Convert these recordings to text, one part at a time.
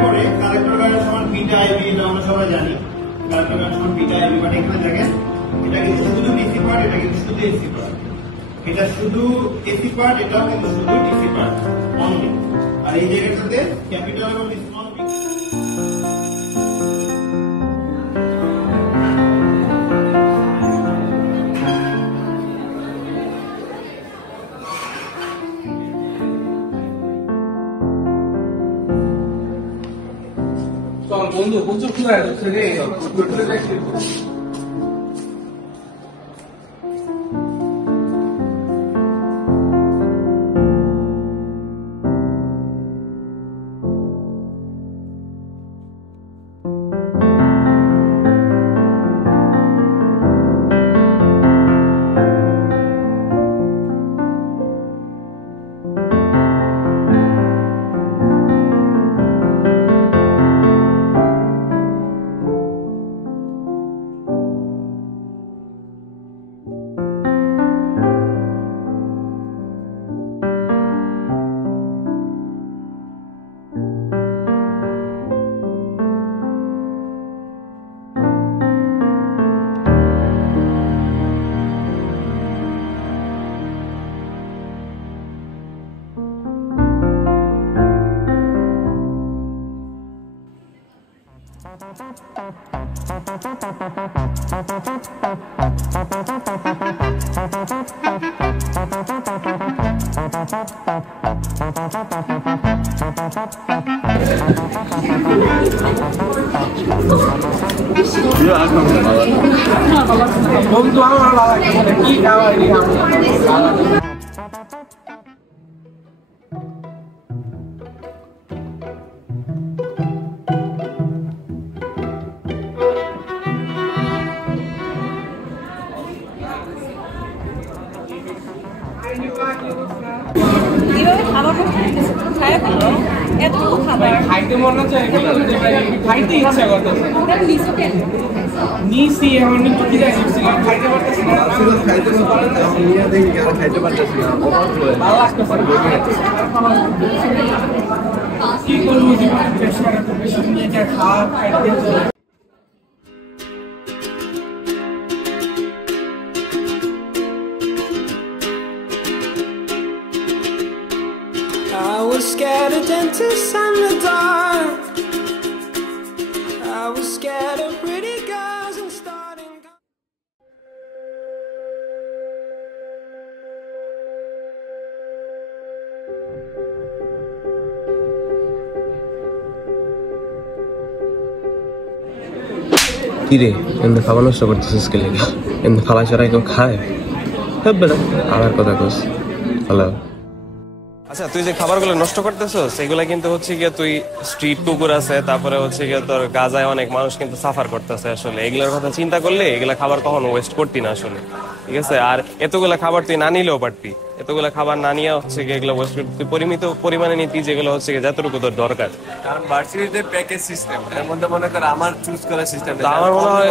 পরে কালেক্টর গানের সমান বিটা আইবি, এটা আমরা সবাই জানি। কালেক্টর গানের সমান বিটা আইবি, বাট এখানে দেখেন এটা কিন্তু শুধু ডিসি পার্ট, এটা কিন্তু শুধু এসি পার্ট। এটা শুধু এসি পার্ট, এটাও কিন্তু শুধু ডিসি পার্ট অনলি। আর এই জায়গাটাতে ক্যাপিটাল এবং স্মল বন্ধু প্রচুর ক্ষুধা হচ্ছে রে। বন্ধু আমার ভালো লাগে কি খাওয়া খাইতে মনে হচ্ছে খাইতে ইচ্ছা করতেছে নিচে এখন কি যাচ্ছি খাইতে পারতেছি না খাইতে পারতেছি না ভালো লাগতেছে কি করবো জীবন বেশি নিয়ে খাওয়া খাইতে I was scared of dentists and the dark. I was scared of pretty girls and starting. কিরে এমনি খাবার নষ্ট করতেছিস কে লেগে? এমনি ফালা ছাড়া কেউ খায়? হবে না আমার কথা কস। হ্যালো, আচ্ছা তুই যে খাবারগুলো নষ্ট করতেছস সেগুলা কিন্তু হচ্ছে গিয়ে তুই স্ট্রিট কুকুর আছে, তারপরে হচ্ছে গিয়ে তোর গাজায় অনেক মানুষ কিন্তু সাফার করতেছে। আসলে এগুলোর কথা চিন্তা করলে এগুলা খাবার কখনো ওয়েস্ট করতি না আসলে, ঠিক আছে? আর এতগুলা খাবার তুই না নিলেও পারতি, এতগুলা খাবার না নিয়ে হচ্ছে গিয়ে এগুলো ওয়েস্ট করতি, তুই পরিমিত পরিমাণে নিতি যেগুলো হচ্ছে গিয়ে যতটুকু তোর দরকার। কারণ ভার্সিটিতে প্যাকেজ সিস্টেম, এর মধ্যে মনে কর আমার চুজ করা সিস্টেম, আমার মনে হয়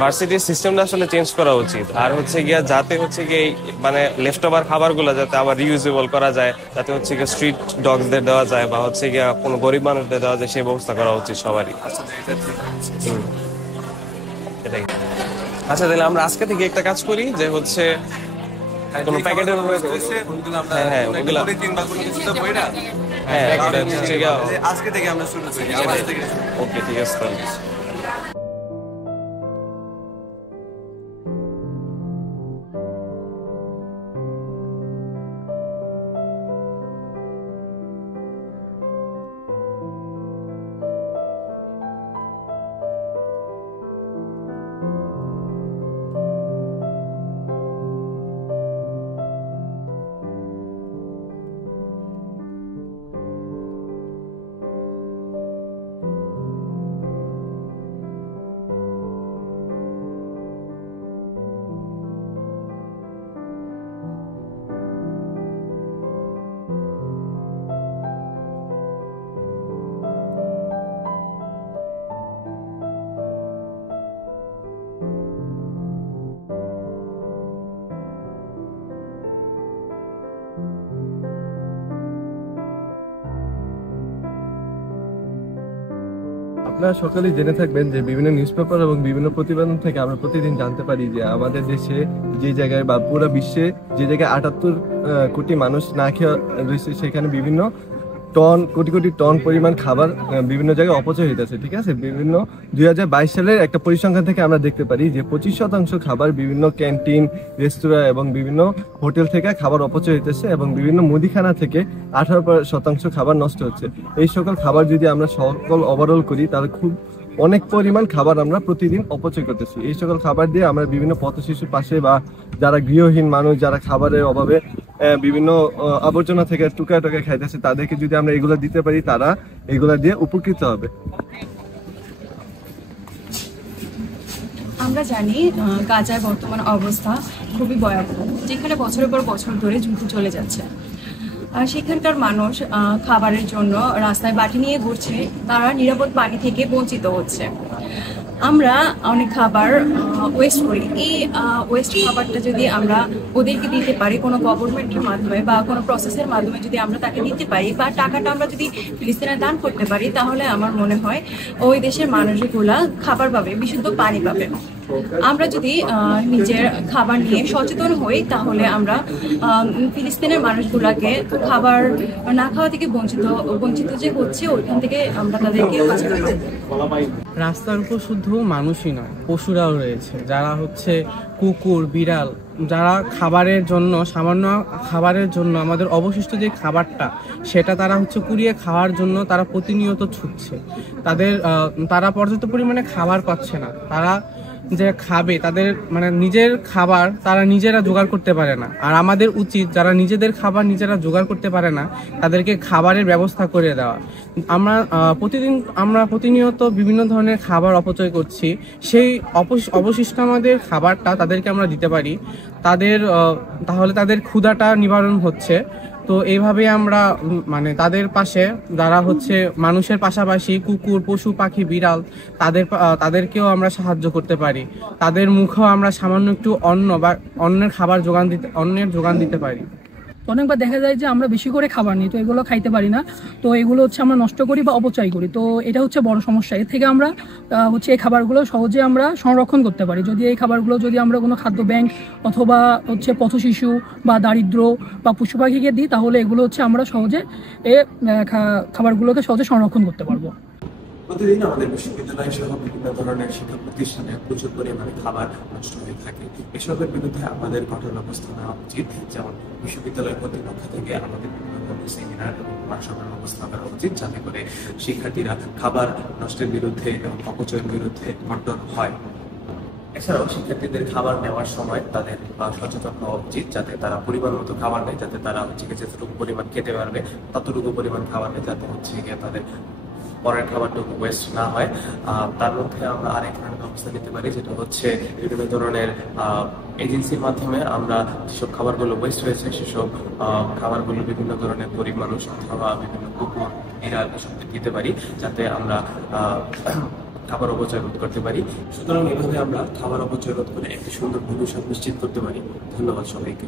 ভার্সিটির সিস্টেমটা আসলে চেঞ্জ করা উচিত। আর হচ্ছে গিয়া যাতে হচ্ছে গিয়ে মানে লেফট ওভার খাবারগুলো যাতে আবার রিউজেবল করা যায়, যাতে হচ্ছে গিয়ে স্ট্রিট ডগসদের দেওয়া যায় বা হচ্ছে গিয়া কোনো গরিব মানুষদের দেওয়া যায়, সেই ব্যবস্থা করা উচিত সবারই। এটাই। আচ্ছা তাহলে আমরা আজকে থেকে একটা কাজ করি যে হচ্ছে কোনো প্যাকেটের হ্যাঁ ওগুলা হ্যাঁ আজকে থেকে আমরা শুরু করি। ওকে ঠিক আছে তাহলে। আপনারা সকলেই জেনে থাকবেন যে বিভিন্ন নিউজ পেপার এবং বিভিন্ন প্রতিবেদন থেকে আমরা প্রতিদিন জানতে পারি যে আমাদের দেশে যে জায়গায় বা পুরো বিশ্বে যে জায়গায় 78 কোটি মানুষ না খেয়ে রয়েছে, সেখানে বিভিন্ন কোটি কোটি টন পরিমাণ খাবার বিভিন্ন জায়গায় অপচয় হইতেছে। ঠিক আছে, বিভিন্ন 2022 সালের একটা পরিসংখ্যান থেকে আমরা দেখতে পারি যে 25% খাবার বিভিন্ন ক্যান্টিন, রেস্তোরাঁ এবং বিভিন্ন হোটেল থেকে খাবার অপচয় হইতেছে এবং বিভিন্ন মুদিখানা থেকে 18% খাবার নষ্ট হচ্ছে। এই সকল খাবার যদি আমরা সকল ওভারঅল করি তাহলে খুব অনেক পরিমাণ খাবার আমরা প্রতিদিন অপচয় করতেছি। এই সকল খাবার দিয়ে আমরা বিভিন্ন পথ শিশুর পাশে বা যারা গৃহহীন মানুষ, যারা খাবারের অভাবে বিভিন্ন আবর্জনা থেকে টুকরা টুকরা খাইতেছে, তাদেরকে যদি আমরা এগুলো দিতে পারি তারা এগুলা দিয়ে উপকৃত হবে। আমরা জানি গাজার বর্তমান অবস্থা খুবই ভয়াবহ, যেখানে বছরের পর বছর ধরে যুদ্ধ চলে যাচ্ছে। সেখানকার মানুষ খাবারের জন্য রাস্তায় বাটি নিয়ে ঘুরছে, তারা নিরাপদ পানি থেকে বঞ্চিত হচ্ছে। আমরা অনেক খাবার ওয়েস্ট করি। এই ওয়েস্ট খাবারটা যদি আমরা ওদেরকে দিতে পারি কোনো গভর্নমেন্টের মাধ্যমে বা কোনো প্রসেসের মাধ্যমে, যদি আমরা তাকে দিতে পারি বা টাকাটা আমরা যদি ফিলিস্তিনে দান করতে পারি, তাহলে আমার মনে হয় ওই দেশের মানুষগুলা খাবার পাবে, বিশুদ্ধ পানি পাবে। আমরা যদি নিজের খাবার নিয়ে সচেতন হই, তাহলে আমরা ফিলিস্তিনের মানুষগুলাকে খাবার না খাওয়া থেকে বঞ্চিত যে হচ্ছে, ওইখান থেকে আমরা তাদেরকে বাঁচাতে পারবো। রাস্তার উপর শুধু মানুষই নয়, পশুরাও রয়েছে, যারা হচ্ছে কুকুর, বিড়াল, যারা খাবারের জন্য, সামান্য খাবারের জন্য আমাদের অবশিষ্ট যে খাবারটা সেটা তারা হচ্ছে কুড়িয়ে খাওয়ার জন্য তারা প্রতিনিয়ত ছুটছে। তারা পর্যাপ্ত পরিমাণে খাবার পাচ্ছে না। তারা যে খাবে, তাদের মানে নিজের খাবার তারা নিজেরা জোগাড় করতে পারে না। আর আমাদের উচিত যারা নিজেদের খাবার নিজেরা জোগাড় করতে পারে না তাদেরকে খাবারের ব্যবস্থা করে দেওয়া। আমরা প্রতিনিয়ত বিভিন্ন ধরনের খাবার অপচয় করছি। সেই অবশিষ্ট আমাদের খাবারটা তাদেরকে আমরা দিতে পারি, তাহলে তাদের ক্ষুধাটা নিবারণ হচ্ছে। তো এইভাবে আমরা মানে তাদের পাশে যারা হচ্ছে মানুষের পাশাপাশি কুকুর, পশু পাখি, বিড়াল, তাদেরকেও আমরা সাহায্য করতে পারি। তাদের মুখেও আমরা সামান্য একটু অন্ন বা অন্যের খাবার যোগান দিতে পারি। অনেকবার দেখা যায় যে আমরা বেশি করে খাবার নিই, তো এগুলো খাইতে পারি না, তো এগুলো হচ্ছে আমরা নষ্ট করি বা অপচয় করি। তো এটা হচ্ছে বড় সমস্যা। এর থেকে আমরা হচ্ছে এই খাবারগুলো সহজে আমরা সংরক্ষণ করতে পারি। যদি এই খাবারগুলো যদি আমরা কোনো খাদ্য ব্যাংক অথবা হচ্ছে পথ শিশু বা দারিদ্র বা পশু পাখিকে দিই, তাহলে এগুলো হচ্ছে আমরা সহজে খাবারগুলোকে সহজে সংরক্ষণ করতে পারবো। প্রতিদিন আমাদের বিশ্ববিদ্যালয় সহ বিভিন্ন ধরনের শিক্ষা প্রতিষ্ঠানে প্রচুর পরিমাণে খাবার নষ্ট হয়ে থাকে। এসবের বিরুদ্ধে আমাদের কঠোর ব্যবস্থা নেওয়া উচিত। যেমন বিশ্ববিদ্যালয় কর্তৃপক্ষ থেকে আমাদের বিভিন্ন ধরনের সেমিনার এবং ওয়ার্কশপের ব্যবস্থা করা উচিত, যাতে করে শিক্ষার্থীরা খাবার নষ্টের বিরুদ্ধে এবং অপচয়ের বিরুদ্ধে কঠোর হয়। এছাড়াও শিক্ষার্থীদের খাবার নেওয়ার সময় তাদের সচেতন হওয়া উচিত, যাতে তারা পরিমাণ মতো খাবার নেয়, যাতে তারা যতটুকু পরিমাণ খেতে পারবে ততটুকু পরিমাণ খাবার নেয়, যাতে তাদের পরের খাবারটুকু ওয়েস্ট না হয়। তার মধ্যে আমরা আরেক ধরনের ব্যবস্থা নিতে পারি, যেটা হচ্ছে বিভিন্ন ধরনের এজেন্সির মাধ্যমে আমরা যেসব খাবারগুলো ওয়েস্ট হয়েছে সেসব খাবারগুলো বিভিন্ন ধরনের গরিব মানুষ অথবা বিভিন্ন কুকুর, বিড়াল এসবকে দিতে পারি, যাতে আমরা খাবার অপচয় রোধ করতে পারি। সুতরাং এভাবে আমরা খাবার অপচয় রোধ করে একটি সুন্দর ভবিষ্যৎ নিশ্চিত করতে পারি। ধন্যবাদ সবাইকে।